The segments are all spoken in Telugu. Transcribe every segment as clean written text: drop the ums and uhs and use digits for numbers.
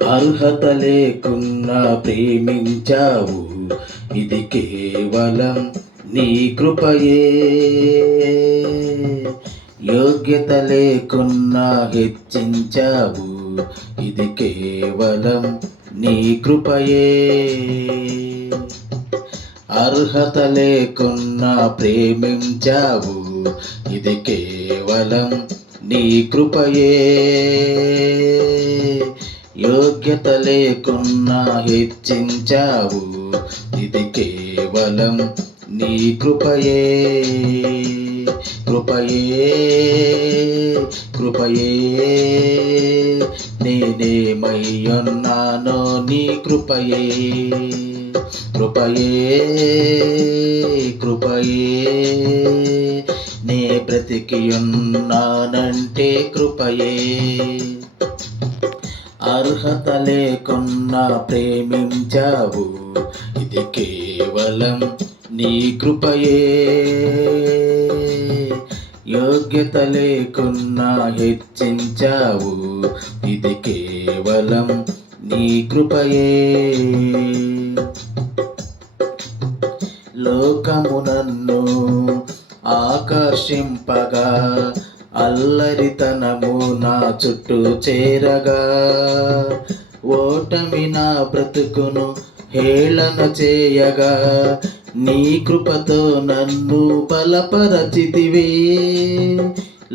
అర్హత లేకున్నా ప్రేమించావు, ఇది కేవలం నీ కృపయే. యోగ్యత లేకున్నా హెచ్చించావు, ఇది కేవలం నీ కృపయే. అర్హత లేకున్నా ప్రేమించావు, ఇది కేవలం నీ కృపయే. యోగ్యత లేకున్నా హెచ్చించావు, ఇది కేవలం నీ కృపయే. కృపయే కృపయే నేనేమయ్యున్నానో నీ కృపయే. కృపయే కృపయే నే బ్రతికియున్నానంటే కృపయే. అర్హత లేకున్నా ప్రేమించావు, ఇది కేవలం నీ కృపయే. యోగ్యత లేకున్నా హెచ్చించావు, ఇది కేవలం నీ కృపయే. లోకము నన్ను ఆకర్షింపగా, అల్లరితనము నా చుట్టూ చేరగా, ఓటమి నా బ్రతుకును హేళన చేయగా, నీ కృపతో నన్ను బలపరచితివే.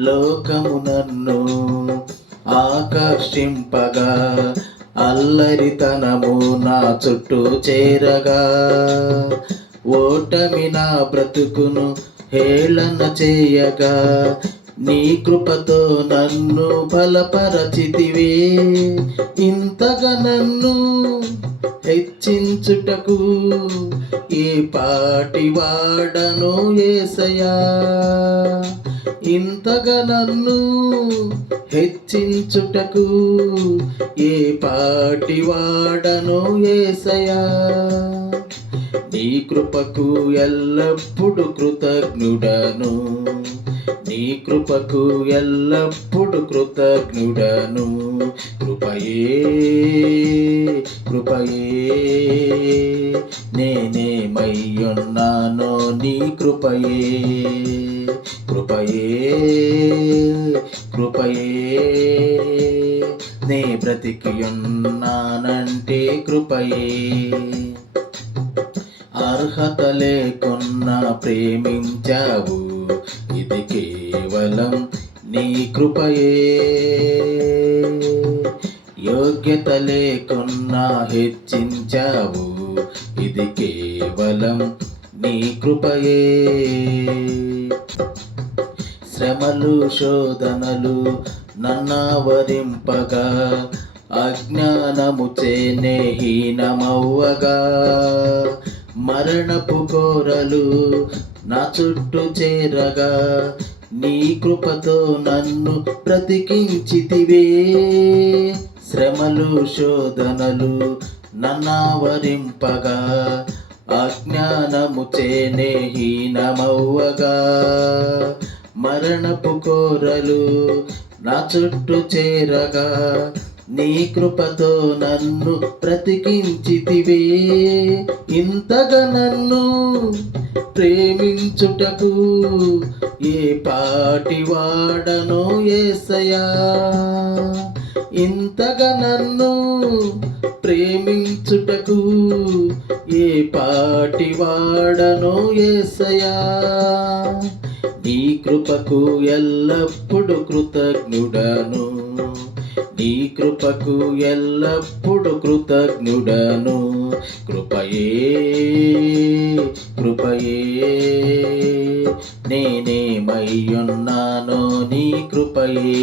లోకము నన్ను ఆకర్షింపగా, అల్లరితనము నా చుట్టూ చేరగా, ఓటమి నా బ్రతుకును హేళన చేయగా, నీ కృపతో నన్ను బలపరచితివే. ఇంతగా నన్ను హెచ్చించుటకు ఏ పాటి వాడను యేసయ్యా. ఇంతగా నన్ను హెచ్చించుటకు ఏ పాటి వాడను యేసయ్యా. నీ కృపకు ఎల్లప్పుడు కృతజ్ఞుడను, నీ కృపకు ఎల్లప్పుడు కృతజ్ఞుడను. కృపయే కృపయే నేనేమయ్యున్నానో నీ కృపయే. కృపయే కృపయే నే బ్రతికియున్నానంటే కృపయే. అర్హత లేకున్నా ప్రేమించావు, ఇది కేవలం నీ కృపయే. యోగ్యత లేకున్నా హెచ్చించావు, ఇది కేవలం నీ కృపయే. శ్రమలు శోధనలు నన్నావరింపగా, అజ్ఞానము చేనే హీనమవ్వగా, మరణపు కోరలు నా చుట్టూ చేరగా, నీ కృపతో నన్ను బ్రతికించితివే. శ్రమలు శోధనలు నన్నావరింపగా, అజ్ఞానము చేనే హీనమవ్వగా, మరణపు కోరలు నా చుట్టూ చేరగా, నీ కృపతో నన్ను బ్రతికించితివే. ఇంతగా నన్ను ప్రేమించుటకు ఏ పాటి వాడను యేసయ్యా. ఇంతగా నన్ను ప్రేమించుటకు ఏ పాటి వాడను యేసయ్యా. నీ కృపకు ఎల్లప్పుడు కృతజ్ఞుడను, నీ కృపకు ఎల్లప్పుడు కృతజ్ఞుడను. కృపయే కృపయే నేనేమయ్యున్నానో నీ కృపయే.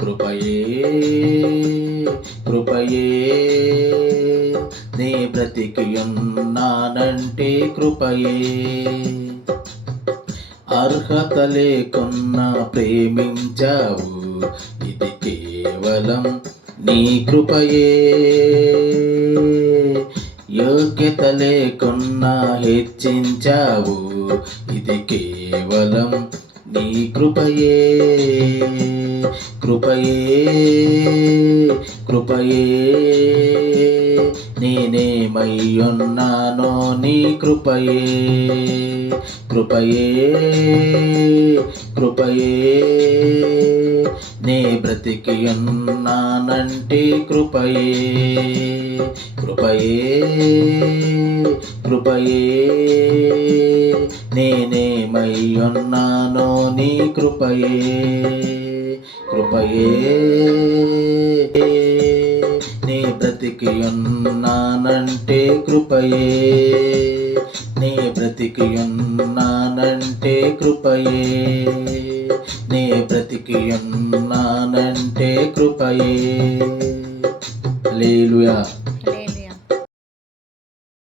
కృపయే కృపయే నే బ్రతికియున్నానంటే కృపయే. అర్హత లేకున్నా ప్రేమించావు, ఇది కేవలం నీ కృపయే. యోగ్యత లేకున్నా హెచ్చించావు, ఇది కేవలం నీ కృపయే. కృపయే కృపయే నేనేమయ్యున్నానో నీ కృపయే కృపయే కృపయే నే బ్రతికి ఉన్నానంటే కృపయే కృపయే కృపయే నేనేమయ్యున్నానో నీ కృపయే కృపయే నీ బ్రతికి ఉన్నానంటే కృపయే నీ బ్రతికి ఉన్నానంటే కృపయే నీ బ్రతికి ఉన్నానంటే కృపయే హల్లెలూయా.